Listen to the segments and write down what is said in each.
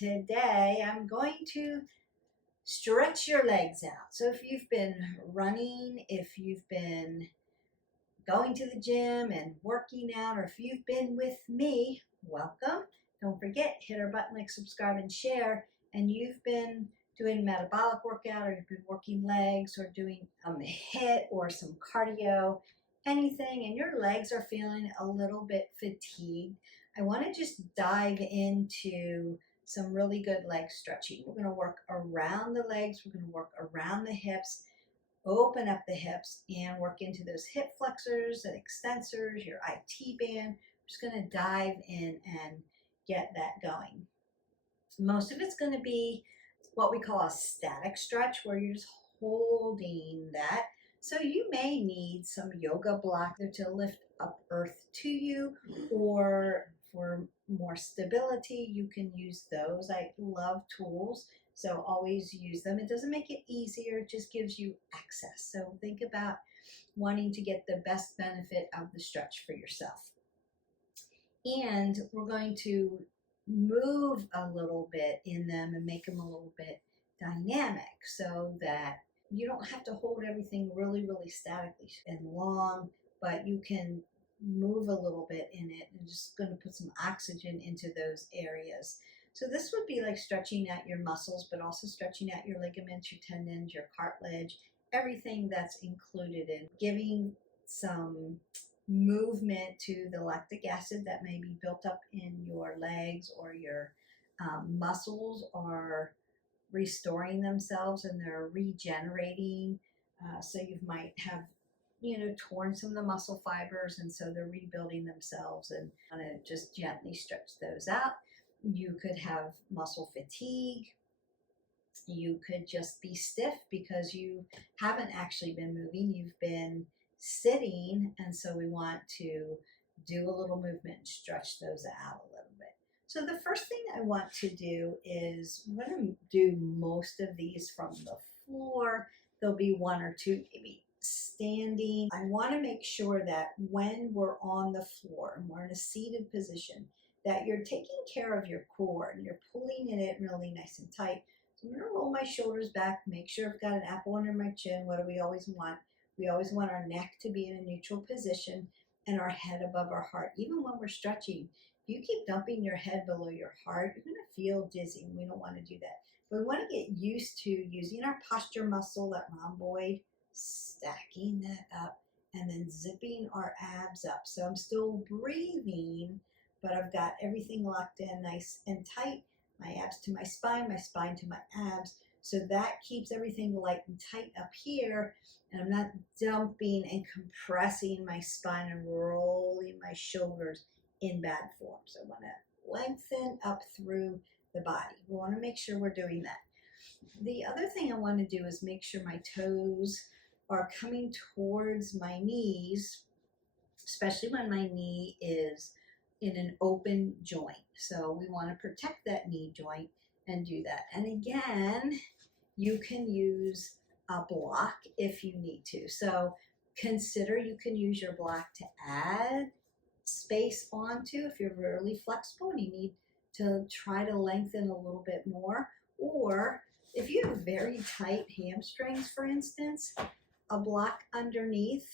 today I'm going to stretch your legs out. So if you've been running, if you've been going to the gym and working out, or if you've been with me, welcome. Don't forget, hit our button like, subscribe, and share. And you've been doing metabolic workout, or you've been working legs, or doing a HIIT or some cardio, anything, and your legs are feeling a little bit fatigued, I want to just dive into some really good leg stretching. We're going to work around the legs, we're going to work around the hips, open up the hips, and work into those hip flexors and extensors, your IT band. We're just going to dive in and get that going. Most of it's going to be what we call a static stretch, where you're just holding that. So you may need some yoga blocks to lift up earth to you, or for more stability, you can use those. I love tools, so always use them. It doesn't make it easier, it just gives you access. So think about wanting to get the best benefit of the stretch for yourself. And we're going to move a little bit in them and make them a little bit dynamic, so that you don't have to hold everything really, really statically and long, but you can move a little bit in it, and just going to put some oxygen into those areas. So this would be like stretching out your muscles, but also stretching out your ligaments, your tendons, your cartilage, everything that's included in giving some movement to the lactic acid that may be built up in your legs, or your muscles are restoring themselves and they're regenerating. So you might have torn some of the muscle fibers, and so they're rebuilding themselves, and want to just gently stretch those out. You could have muscle fatigue. You could just be stiff because you haven't actually been moving. You've been sitting, and so we want to do a little movement and stretch those out a little bit. So the first thing I want to do is, I'm going to do most of these from the floor. There'll be one or two maybe standing. I want to make sure that when we're on the floor and we're in a seated position, that you're taking care of your core and you're pulling in it really nice and tight. So I'm going to roll my shoulders back, make sure I've got an apple under my chin. What do we always want? We always want our neck to be in a neutral position and our head above our heart. Even when we're stretching, if you keep dumping your head below your heart, you're going to feel dizzy, and we don't want to do that. But we want to get used to using our posture muscle, that rhomboid, stacking that up, and then zipping our abs up. So I'm still breathing, but I've got everything locked in nice and tight. My abs to my spine to my abs. So that keeps everything light and tight up here, and I'm not dumping and compressing my spine and rolling my shoulders in bad form. So I want to lengthen up through the body. We want to make sure we're doing that. The other thing I want to do is make sure my toes are coming towards my knees, especially when my knee is in an open joint. So we want to protect that knee joint and do that. And again, you can use a block if you need to. So consider you can use your block to add space onto if you're really flexible and you need to try to lengthen a little bit more. Or if you have very tight hamstrings, for instance, a block underneath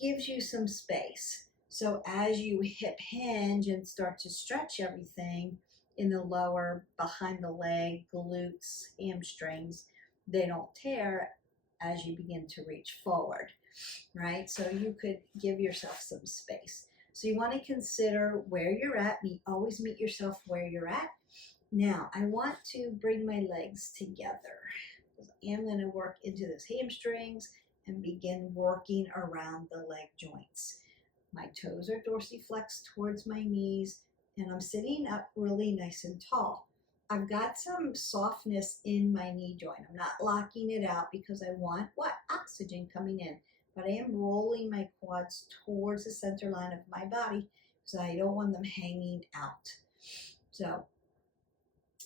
gives you some space. So as you hip hinge and start to stretch everything in the lower, behind the leg, glutes, hamstrings, they don't tear as you begin to reach forward, right? So you could give yourself some space. So you want to consider where you're at. Always meet yourself where you're at. Now, I want to bring my legs together, because I am going to work into those hamstrings and begin working around the leg joints. My toes are dorsiflexed towards my knees, and I'm sitting up really nice and tall. I've got some softness in my knee joint. I'm not locking it out because I want oxygen coming in, but I am rolling my quads towards the center line of my body because I don't want them hanging out. So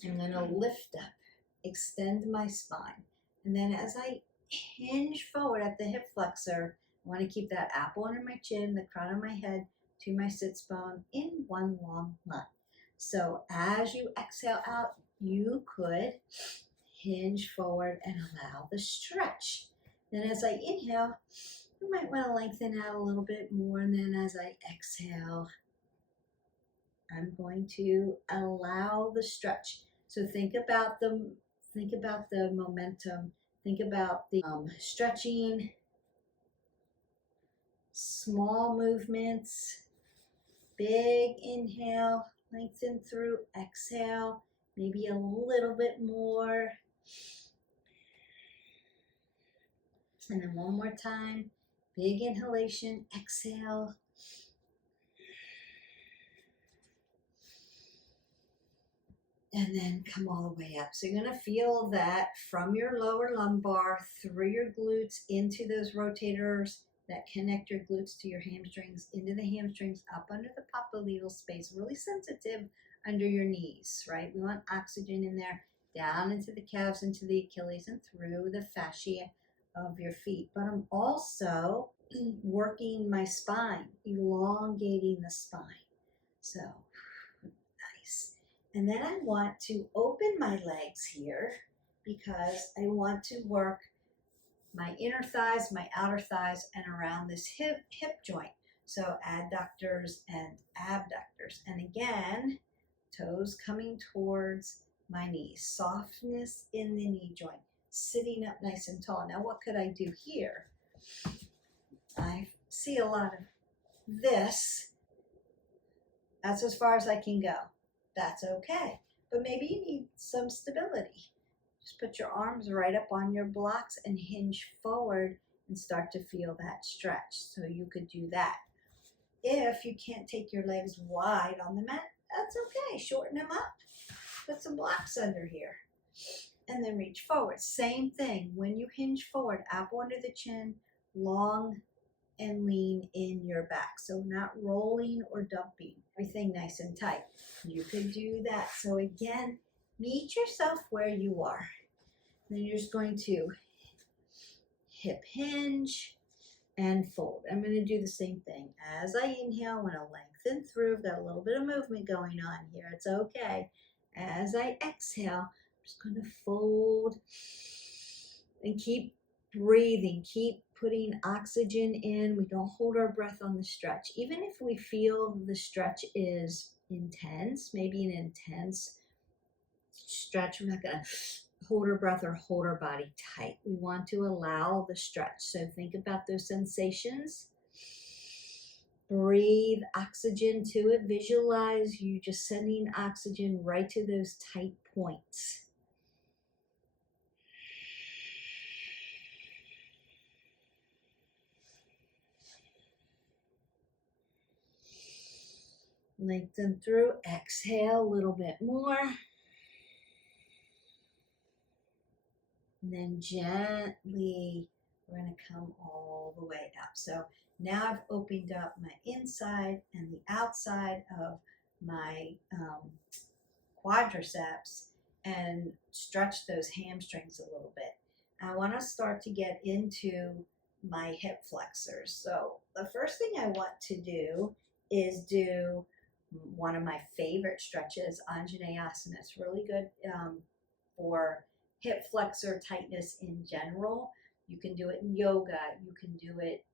I'm going to lift up, extend my spine, and then as I hinge forward at the hip flexor, I want to keep that apple under my chin, the crown of my head to my sits bone in one long line. So as you exhale out, you could hinge forward and allow the stretch. Then as I inhale, you might want to lengthen out a little bit more, and then as I exhale, I'm going to allow the stretch. So think about the momentum. Think about the stretching, small movements, big inhale, lengthen through, exhale, maybe a little bit more. And then one more time, big inhalation, exhale. And then come all the way up. So you're gonna feel that from your lower lumbar, through your glutes, into those rotators that connect your glutes to your hamstrings, into the hamstrings, up under the popliteal space, really sensitive under your knees, right? We want oxygen in there, down into the calves, into the Achilles, and through the fascia of your feet. But I'm also working my spine, elongating the spine. So nice. And then I want to open my legs here because I want to work my inner thighs, my outer thighs, and around this hip joint. So adductors and abductors. And again, toes coming towards my knees. Softness in the knee joint. Sitting up nice and tall. Now what could I do here? I see a lot of this. That's as far as I can go. That's okay. But maybe you need some stability. Just put your arms right up on your blocks and hinge forward and start to feel that stretch. So you could do that. If you can't take your legs wide on the mat, that's okay. Shorten them up. Put some blocks under here. And then reach forward. Same thing. When you hinge forward, apple under the chin, long and lean in your back. So not rolling or dumping. Everything nice and tight. You could do that. So again, meet yourself where you are. Then you're just going to hip hinge and fold. I'm going to do the same thing. As I inhale, I'm going to lengthen through. I've got a little bit of movement going on here. It's okay. As I exhale, I'm just going to fold and keep breathing. Keep putting oxygen in. We don't hold our breath on the stretch. Even if we feel the stretch is intense, maybe an intense stretch, we're not going to hold our breath or hold our body tight. We want to allow the stretch. So think about those sensations. Breathe oxygen to it. Visualize you just sending oxygen right to those tight points. Lengthen through. Exhale a little bit more. And then gently, we're going to come all the way up. So now I've opened up my inside and the outside of my quadriceps and stretch those hamstrings a little bit. I want to start to get into my hip flexors. So the first thing I want to do is do one of my favorite stretches, Anjaneyasana. It's really good for hip flexor tightness in general. You can do it in yoga. You can do it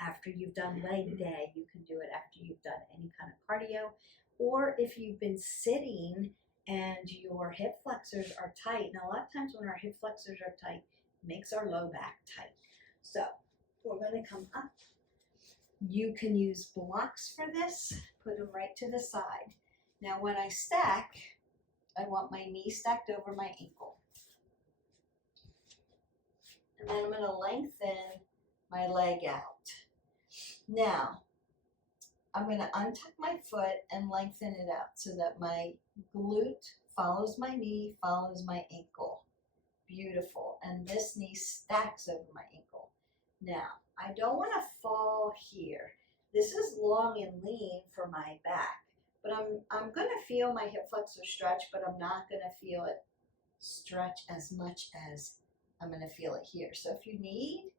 after you've done leg day. You can do it after you've done any kind of cardio. Or if you've been sitting and your hip flexors are tight. Now, a lot of times when our hip flexors are tight, it makes our low back tight. So we're going to come up. You can use blocks for this. Put them right to the side. Now, when I stack, I want my knee stacked over my ankle. And then I'm going to lengthen my leg out. Now, I'm going to untuck my foot and lengthen it out so that my glute follows my knee, follows my ankle. Beautiful. And this knee stacks over my ankle. Now, I don't want to fall here. This is long and lean for my back. But I'm going to feel my hip flexor stretch, but I'm not going to feel it stretch as much as I'm going to feel it here. So if you need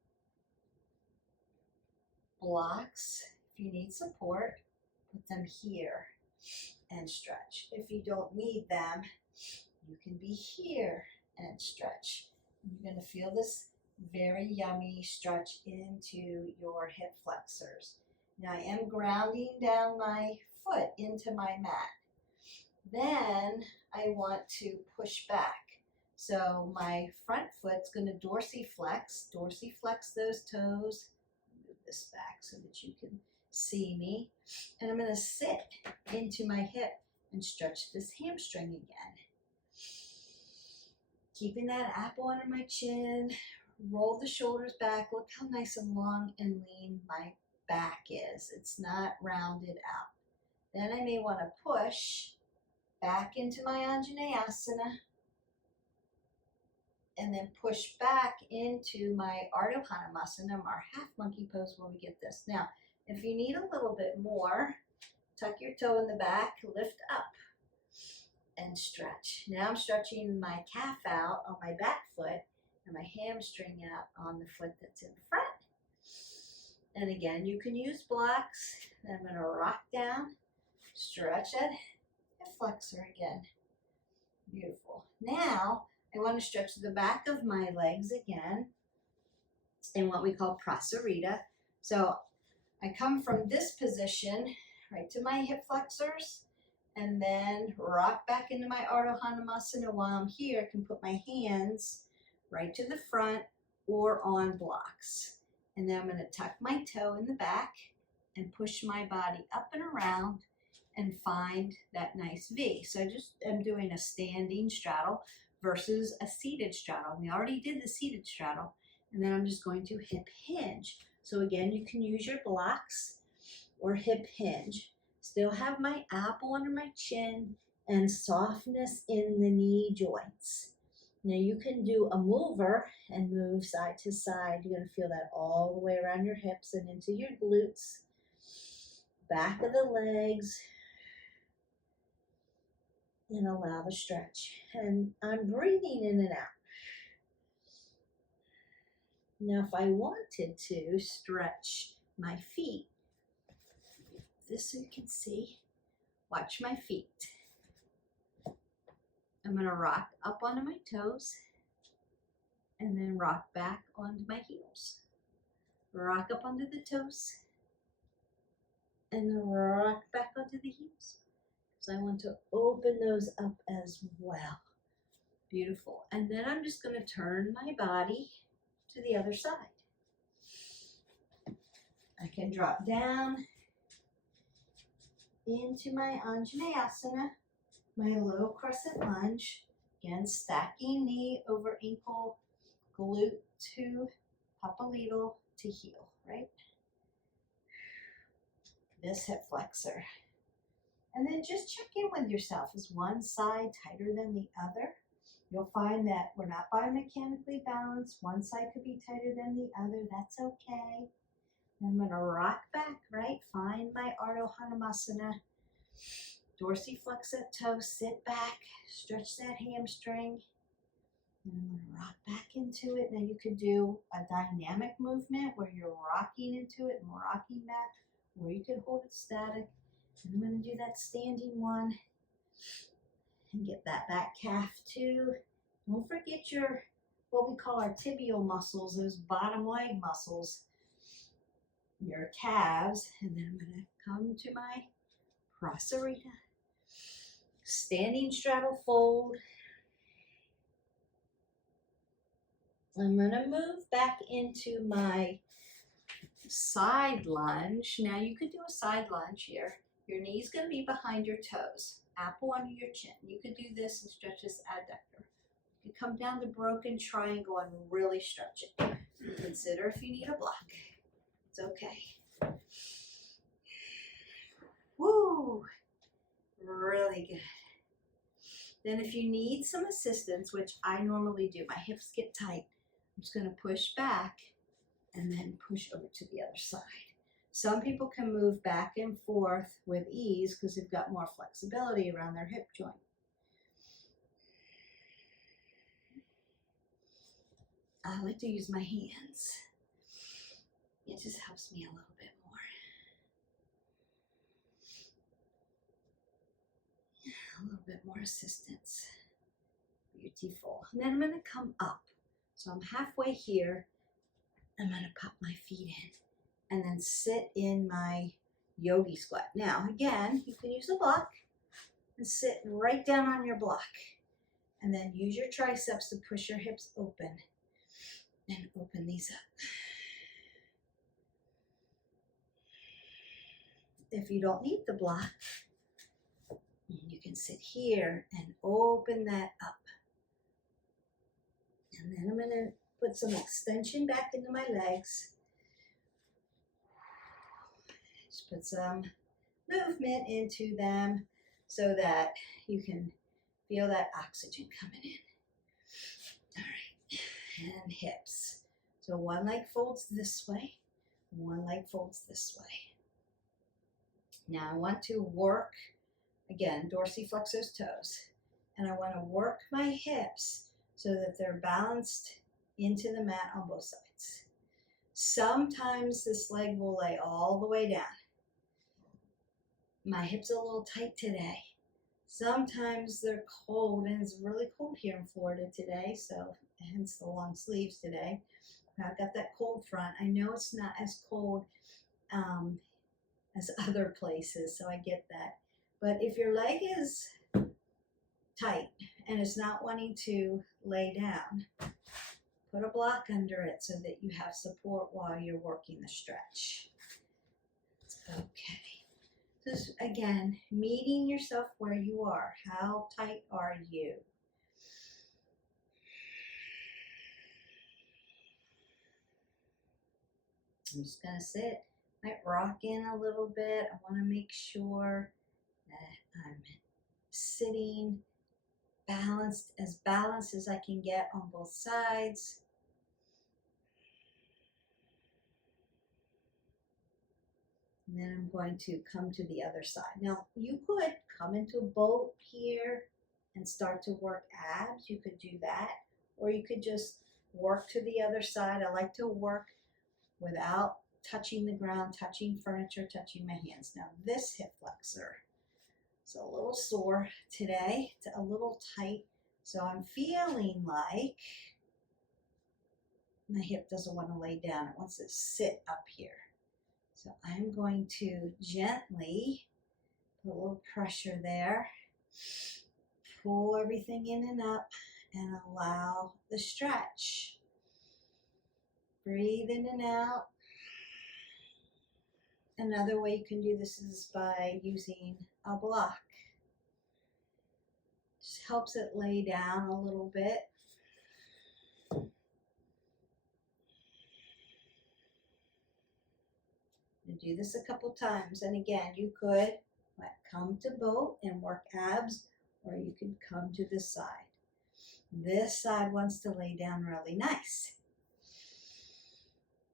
blocks, if you need support, put them here. and stretch. If you don't need them, you can be here and stretch. You're going to feel this very yummy stretch into your hip flexors. Now I am grounding down my foot into my mat. Then I want to push back. So my front foot's going to dorsiflex those toes. Move this back so that you can see me. And I'm going to sit into my hip and stretch this hamstring again. Keeping that apple under my chin, roll the shoulders back. Look how nice and long and lean my back is. It's not rounded out. Then I may want to push back into my Anjaneyasana and then push back into my Ardha Hanumasana, our half monkey pose when we get this. Now, if you need a little bit more, tuck your toe in the back, lift up, and stretch. Now I'm stretching my calf out on my back foot and my hamstring out on the foot that's in front. And again, you can use blocks. I'm going to rock down, stretch that hip flexor again. Beautiful. Now I want to stretch the back of my legs again in what we call prasarita. So I come from this position right to my hip flexors, and then rock back into my Ardha Hanumasana. While I'm here, I can put my hands right to the front or on blocks. And then I'm going to tuck my toe in the back and push my body up and around and find that nice V. So I'm doing a standing straddle versus a seated straddle. We already did the seated straddle. And then I'm just going to hip hinge. So again, you can use your blocks or hip hinge. Still have my apple under my chin and softness in the knee joints. Now you can do a mover and move side to side. You're going to feel that all the way around your hips and into your glutes, back of the legs, and allow the stretch. And I'm breathing in and out. Now if I wanted to stretch my feet, this so you can see, watch my feet. I'm going to rock up onto my toes and then rock back onto my heels. Rock up onto the toes and then rock back onto the heels. So I want to open those up as well. Beautiful. And then I'm just going to turn my body to the other side. I can drop down into my Anjaneyasana, my low crescent lunge. Again, stacking knee over ankle, glute to papalito to heel, right? This hip flexor. And then just check in with yourself. Is one side tighter than the other? You'll find that we're not biomechanically balanced. One side could be tighter than the other. That's okay. I'm going to rock back, right? Find my Ardha Hanumasana. Dorsiflex that toe, sit back, stretch that hamstring. And I'm going to rock back into it. Now you could do a dynamic movement where you're rocking into it and rocking back, or you could hold it static. And I'm going to do that standing one and get that back calf too. Don't forget your, what we call our tibial muscles, those bottom leg muscles, your calves. And then I'm going to come to my prasarita. Standing straddle fold. I'm going to move back into my side lunge. Now you could do a side lunge here. Your knee's going to be behind your toes. Apple under your chin. You could do this and stretch this adductor. You could come down the broken triangle and really stretch it. Consider if you need a block. It's okay. Woo! Really good. Then if you need some assistance, which I normally do, my hips get tight, I'm just going to push back and then push over to the other side. Some people can move back and forth with ease because they've got more flexibility around their hip joint. I like to use my hands. It just helps me a little bit more. A little bit more assistance. Beautiful. And then I'm going to come up. So I'm halfway here. I'm going to pop my feet in and then sit in my yogi squat. Now, again, you can use a block and sit right down on your block. And then use your triceps to push your hips open and open these up. If you don't need the block, you can sit here and open that up. And then I'm going to put some extension back into my legs. Just put some movement into them so that you can feel that oxygen coming in. All right, and hips. So one leg folds this way, one leg folds this way. Now I want to work, again, dorsiflex those toes. And I want to work my hips so that they're balanced into the mat on both sides. Sometimes this leg will lay all the way down. My hips are a little tight today. Sometimes they're cold, and it's really cold here in Florida today, so hence the long sleeves today. I've got that cold front. I know it's not as cold as other places, so I get that. But if your leg is tight and it's not wanting to lay down, put a block under it so that you have support while you're working the stretch. Okay. Just again, meeting yourself where you are. How tight are you? I'm just going to sit. Might rock in a little bit. I want to make sure that I'm sitting balanced as I can get on both sides. And then I'm going to come to the other side. Now, you could come into a boat here and start to work abs. You could do that. Or you could just work to the other side. I like to work without touching the ground, touching furniture, touching my hands. Now, this hip flexor is a little sore today. It's a little tight. So I'm feeling like my hip doesn't want to lay down. It wants to sit up here. So I'm going to gently put a little pressure there, pull everything in and up, and allow the stretch. Breathe in and out. Another way you can do this is by using a block. Just helps it lay down a little bit. Do this a couple times, and again, you could come to boat and work abs, or you could come to this side. This side wants to lay down really nice.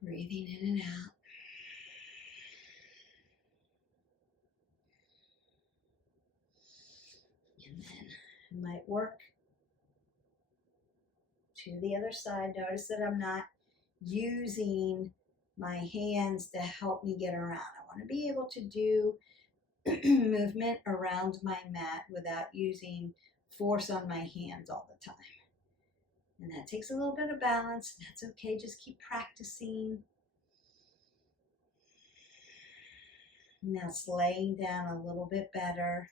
Breathing in and out. And then I might work to the other side. Notice that I'm not using my hands to help me get around. I want to be able to do movement around my mat without using force on my hands all the time. And that takes a little bit of balance. That's okay. Just keep practicing. Now it's laying down a little bit better,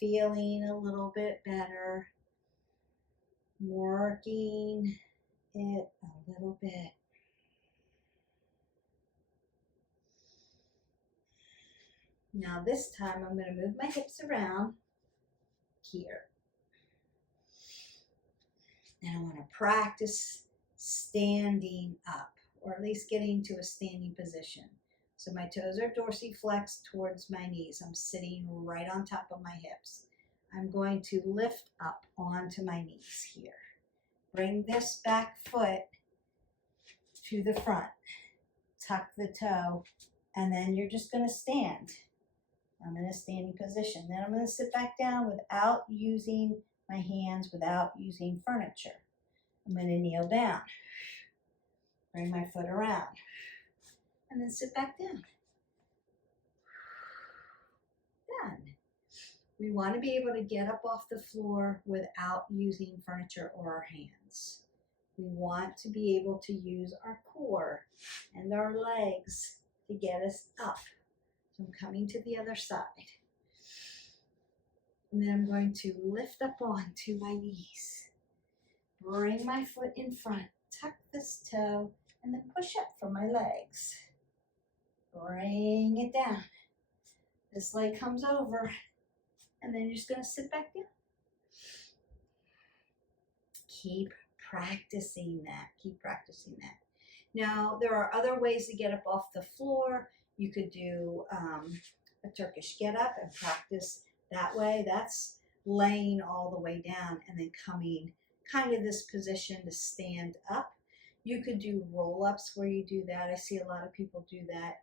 feeling a little bit better, working it a little bit. Now this time I'm going to move my hips around here. And I want to practice standing up, or at least getting to a standing position. So my toes are dorsiflexed towards my knees. I'm sitting right on top of my hips. I'm going to lift up onto my knees here. Bring this back foot to the front. Tuck the toe, and then you're just going to stand. I'm in a standing position. Then I'm going to sit back down without using my hands, without using furniture. I'm going to kneel down. Bring my foot around. And then sit back down. Done. We want to be able to get up off the floor without using furniture or our hands. We want to be able to use our core and our legs to get us up. So I'm coming to the other side. And then I'm going to lift up onto my knees. Bring my foot in front, tuck this toe, and then push up for my legs. Bring it down. This leg comes over, and then you're just going to sit back down. Keep practicing that. Keep practicing that. Now, there are other ways to get up off the floor. You could do a Turkish get up and practice that way. That's laying all the way down and then coming kind of this position to stand up. You could do roll-ups where you do that. I see a lot of people do that.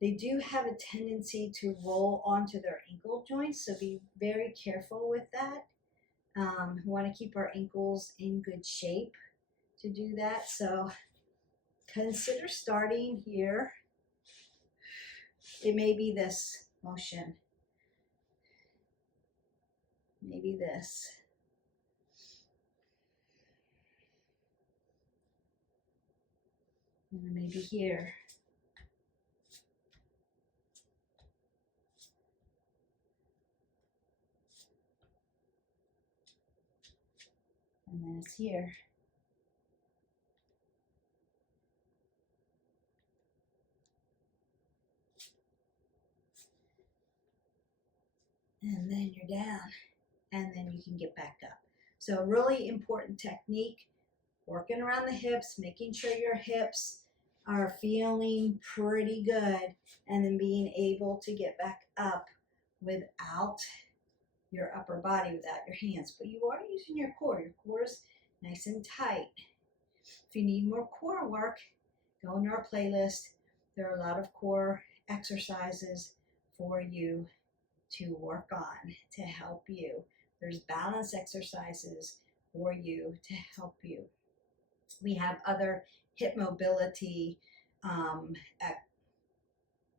They do have a tendency to roll onto their ankle joints, so be very careful with that. We want to keep our ankles in good shape to do that. So consider starting here. It may be this motion. Maybe this. And maybe here. And then it's here. And then you're down. And then you can get back up. So a really important technique, working around the hips, making sure your hips are feeling pretty good, and then being able to get back up without your upper body, without your hands. But you are using your core. Your core is nice and tight. If you need more core work, go into our playlist. There are a lot of core exercises for you to work on to help you. There's balance exercises for you to help you. We have other hip mobility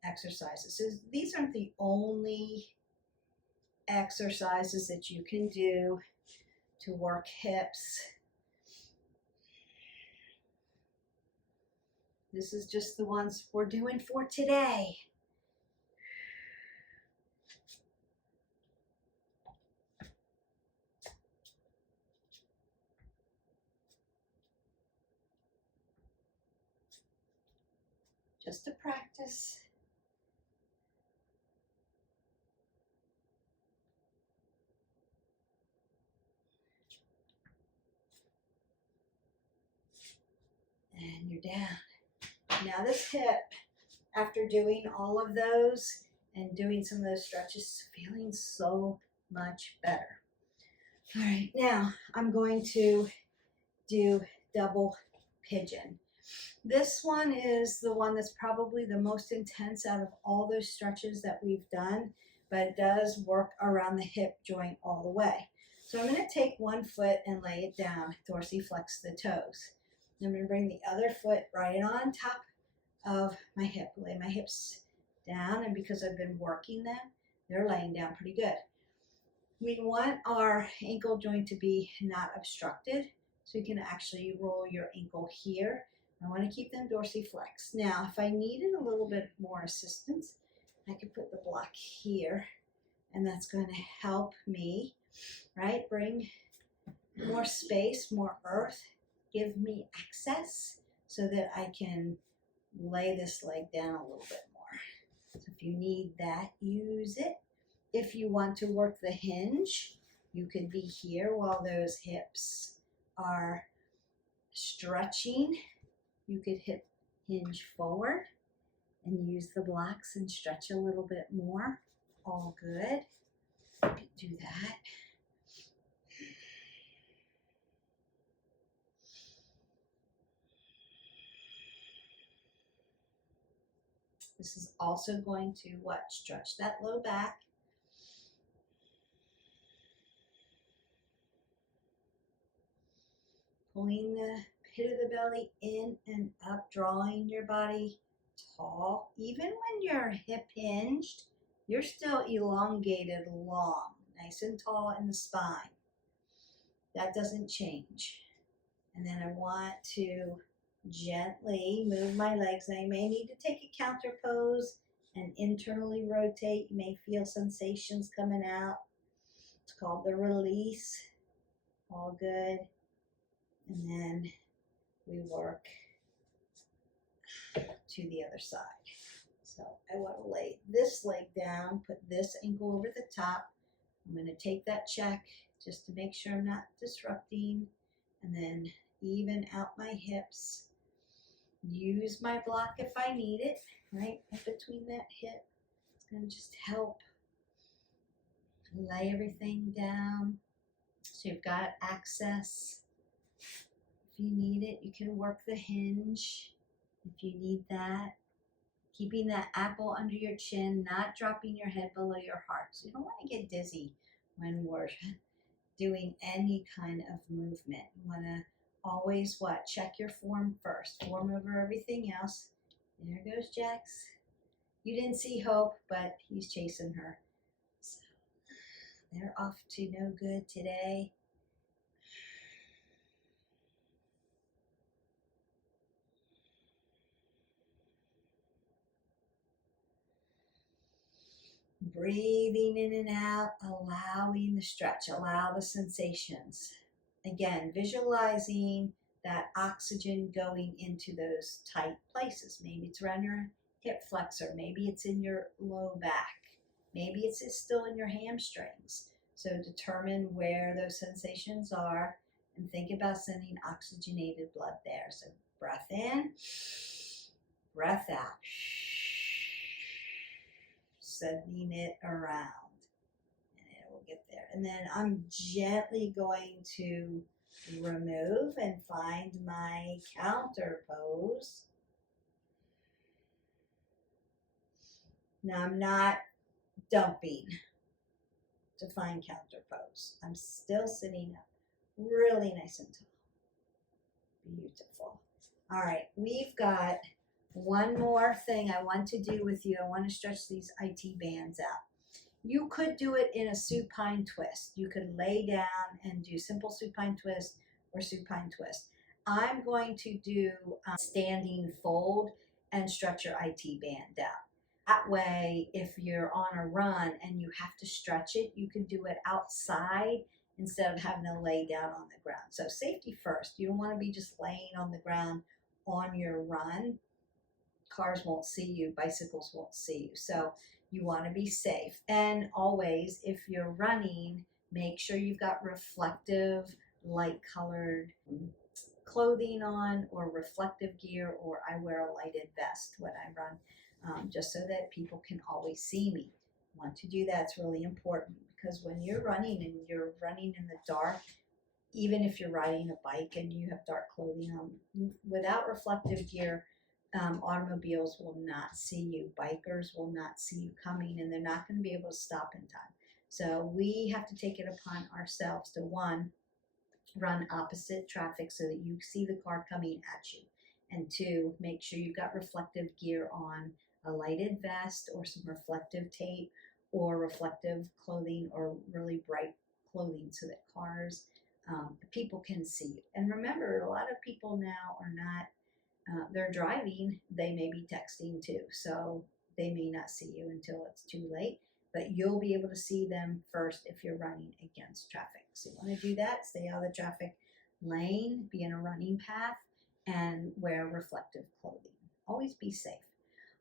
exercises. So these aren't the only exercises that you can do to work hips. This is just the ones we're doing for today. Just to practice. And you're down. Now this hip, after doing all of those and doing some of those stretches, feeling so much better. All right, now I'm going to do double pigeon. This one is the one that's probably the most intense out of all those stretches that we've done, but it does work around the hip joint all the way. So I'm going to take one foot and lay it down, dorsiflex the toes. I'm going to bring the other foot right on top of my hip, lay my hips down, and because I've been working them, they're laying down pretty good. We want our ankle joint to be not obstructed, so you can actually roll your ankle here. I want to keep them dorsiflex. Now, if I needed a little bit more assistance, I could put the block here, and that's going to help me, right? Bring more space, more earth, give me access so that I can lay this leg down a little bit more. So if you need that, use it. If you want to work the hinge, you could be here while those hips are stretching. You could hip hinge forward and use the blocks and stretch a little bit more. All good. You could do that. This is also going to stretch that low back. Pulling the pit of the belly in and up, drawing your body tall. Even when you're hip hinged, You're still elongated long, nice and tall in the spine. That doesn't change. And then I want to gently move my legs. Now you may need to take a counter pose and internally rotate. You may feel sensations coming out. It's called the release. All good. And then we work to the other side. So I want to lay this leg down, put this ankle over the top. I'm going to take that check just to make sure I'm not disrupting, and then even out my hips. Use my block if I need it, right in between that hip. It's going to just help lay everything down so you've got access. If you need it, you can work the hinge if you need that. Keeping that apple under your chin, not dropping your head below your heart. So you don't want to get dizzy when we're doing any kind of movement. You want to always what? Check your form first. Form over everything else. There goes Jax. You didn't see Hope, but he's chasing her. So they're off to no good today. Breathing in and out, allowing the stretch, allow the sensations. Again, visualizing that oxygen going into those tight places. Maybe it's around your hip flexor, maybe it's in your low back, maybe it's still in your hamstrings. So determine where those sensations are and think about sending oxygenated blood there. So breath in, breath out. Sending it around, and it will get there. And then I'm gently going to remove and find my counter pose. Now I'm not dumping to find counter pose. I'm still sitting up really nice and tall. Beautiful. All right, we've got one more thing I want to do with you. I want to stretch these IT bands out. You could do it in a supine twist. You could lay down and do simple supine twist or supine twist. I'm going to do standing fold and stretch your IT band out. That way, if you're on a run and you have to stretch it, you can do it outside instead of having to lay down on the ground. So safety first. You don't want to be just laying on the ground on your run. Cars won't see you, bicycles won't see you. So you want to be safe. And always, if you're running, make sure you've got reflective, light colored clothing on, or reflective gear, or I wear a lighted vest when I run, just so that people can always see me. Want to do that, it's really important, because when you're running and you're running in the dark, even if you're riding a bike and you have dark clothing on, without reflective gear, automobiles will not see you. Bikers will not see you coming, and they're not going to be able to stop in time. So we have to take it upon ourselves to, one, run opposite traffic so that you see the car coming at you, and two, make sure you've got reflective gear on, a lighted vest or some reflective tape or reflective clothing or really bright clothing so that cars, people can see you. And remember, a lot of people now are not, they're driving, they may be texting too, so they may not see you until it's too late, but you'll be able to see them first if you're running against traffic. So you want to do that, stay out of the traffic lane, be in a running path, and wear reflective clothing. Always be safe.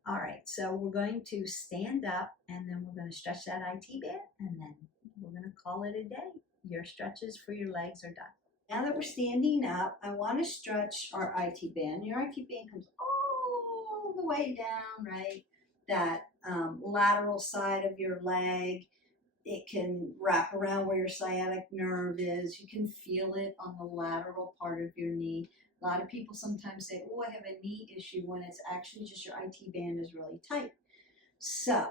All right, so we're going to stand up, and then we're going to stretch that IT band, and then we're going to call it a day. Your stretches for your legs are done. Now that we're standing up, I want to stretch our IT band. Your IT band comes all the way down, right? That lateral side of your leg. It can wrap around where your sciatic nerve is. You can feel it on the lateral part of your knee. A lot of people sometimes say, oh, I have a knee issue, when it's actually just your IT band is really tight. So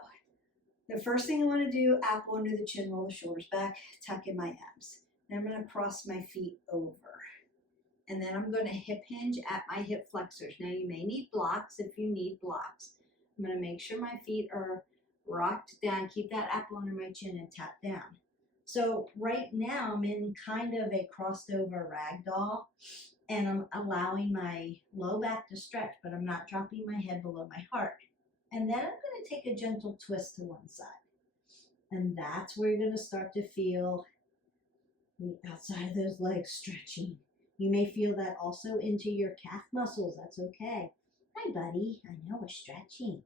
the first thing I want to do, apple under the chin, roll the shoulders back, tuck in my abs. Then I'm going to cross my feet over. And then I'm going to hip hinge at my hip flexors. Now you may need blocks if you need blocks. I'm going to make sure my feet are rocked down, keep that apple under my chin and tap down. So right now I'm in kind of a crossed over ragdoll, and I'm allowing my low back to stretch, but I'm not dropping my head below my heart. And then I'm going to take a gentle twist to one side. And that's where you're going to start to feel the outside of those legs stretching. You may feel that also into your calf muscles. That's okay. Hi, buddy. I know we're stretching.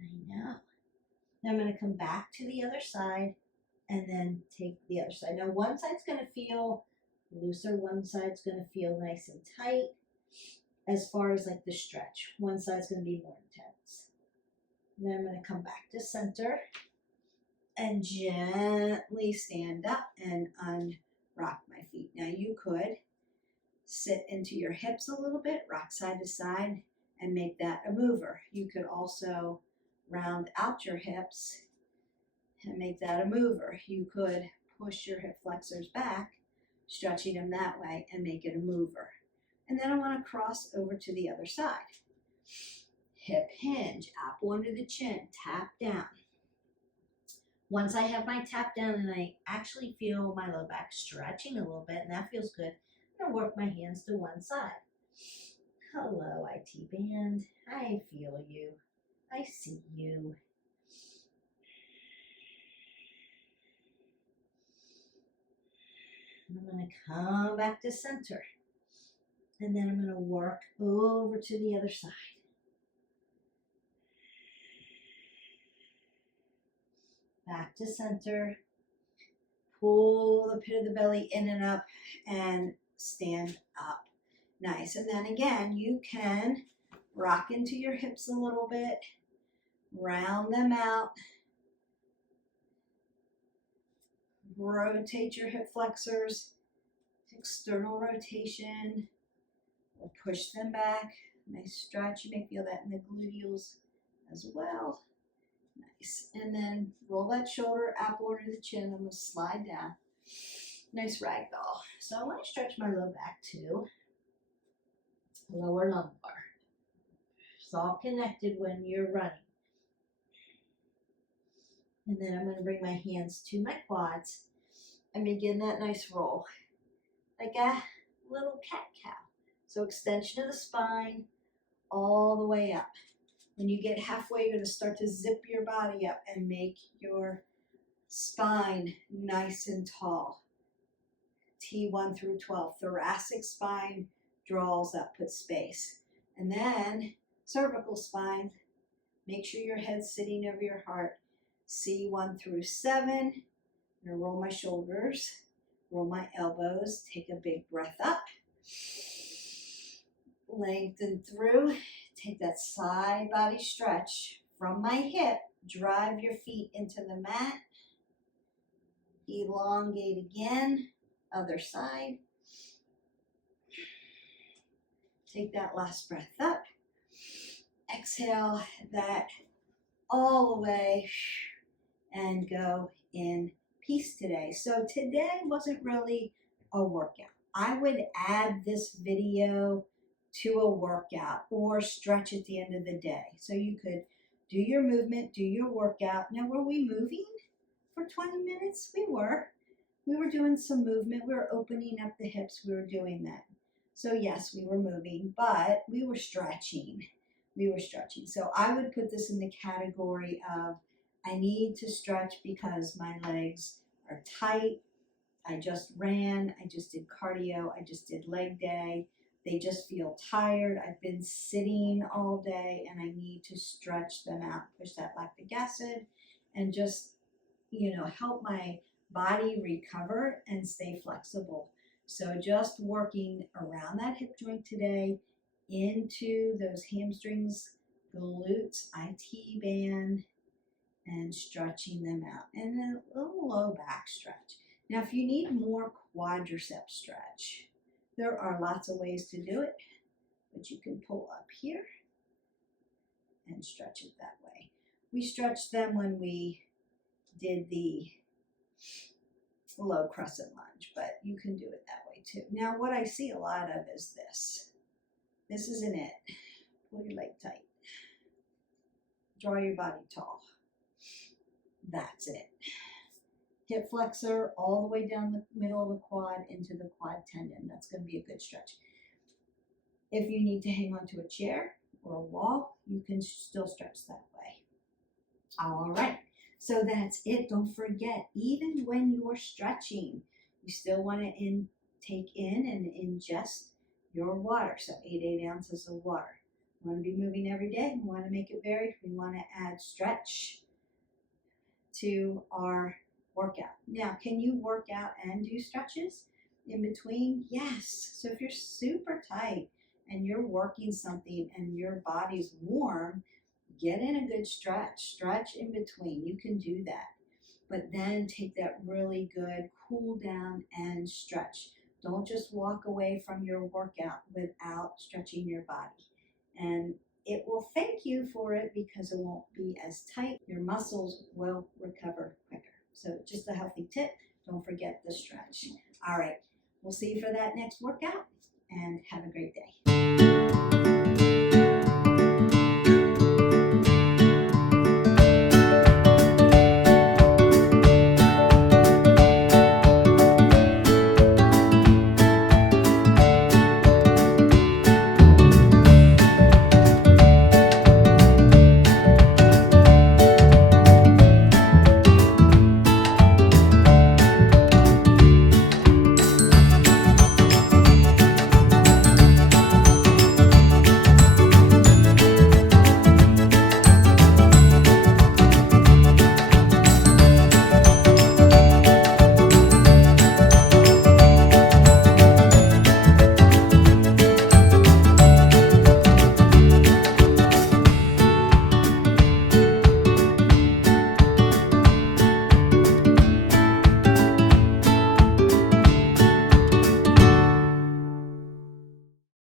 I know. Now I'm going to come back to the other side and then take the other side. Now one side's going to feel looser. One side's going to feel nice and tight as far as like the stretch. One side's going to be more intense. And then I'm going to come back to center and gently stand up and unrock my feet. Now you could sit into your hips a little bit, rock side to side, and make that a mover. You could also round out your hips and make that a mover. You could push your hip flexors back, stretching them that way, and make it a mover. And then I want to cross over to the other side. Hip hinge, apple under the chin, tap down. Once I have my tap down and I actually feel my low back stretching a little bit, and that feels good, I'm going to work my hands to one side. Hello, IT band. I feel you. I see you. I'm going to come back to center. And then I'm going to work over to the other side. Back to center. Pull the pit of the belly in and up and stand up. Nice. And then again, you can rock into your hips a little bit. Round them out. Rotate your hip flexors. External rotation. Or push them back. Nice stretch. You may feel that in the gluteals as well. Nice. And then roll that shoulder, apple under the chin. I'm going to slide down. Nice ragdoll. So I want to stretch my low back too. Lower lumbar. It's all connected when you're running. And then I'm going to bring my hands to my quads and begin that nice roll. Like a little cat-cow. So extension of the spine all the way up. When you get halfway, you're going to start to zip your body up and make your spine nice and tall. T1 through 12. Thoracic spine draws up, put space. And then cervical spine, make sure your head's sitting over your heart. C1 through 7. I'm going to roll my shoulders, roll my elbows, take a big breath up. Lengthen through. Take that side body stretch from my hip. Drive your feet into the mat. Elongate again. Other side. Take that last breath up. Exhale that all the way and go in peace today. So today wasn't really a workout. I would add this video to a workout or stretch at the end of the day. So you could do your movement, do your workout. Now, were we moving for 20 minutes? We were. We were doing some movement. We were opening up the hips. We were doing that. So yes, we were moving, but we were stretching. We were stretching. So I would put this in the category of I need to stretch because my legs are tight. I just ran. I just did cardio. I just did leg day. They just feel tired. I've been sitting all day and I need to stretch them out, push that lactic acid, and just, help my body recover and stay flexible. So just working around that hip joint today into those hamstrings, glutes, IT band, and stretching them out. And then a little low back stretch. Now, if you need more quadricep stretch, there are lots of ways to do it, but you can pull up here and stretch it that way. We stretched them when we did the low crescent lunge, but you can do it that way too. Now, what I see a lot of is this. This isn't it. Pull your leg tight. Draw your body tall. That's it. Hip flexor all the way down the middle of the quad into the quad tendon. That's going to be a good stretch. If you need to hang onto a chair or a wall, you can still stretch that way. All right, so that's it. Don't forget, even when you're stretching, you still want to take in and ingest your water. So 8 ounces of water. We want to be moving every day. We want to make it varied. We want to add stretch to our workout. Now, can you work out and do stretches in between? Yes. So if you're super tight and you're working something and your body's warm, get in a good stretch in between. You can do that. But then take that really good cool down and stretch. Don't just walk away from your workout without stretching your body. And it will thank you for it because it won't be as tight. Your muscles will recover quicker. So just a healthy tip. Don't forget the stretch. All right. We'll see you for that next workout and have a great day.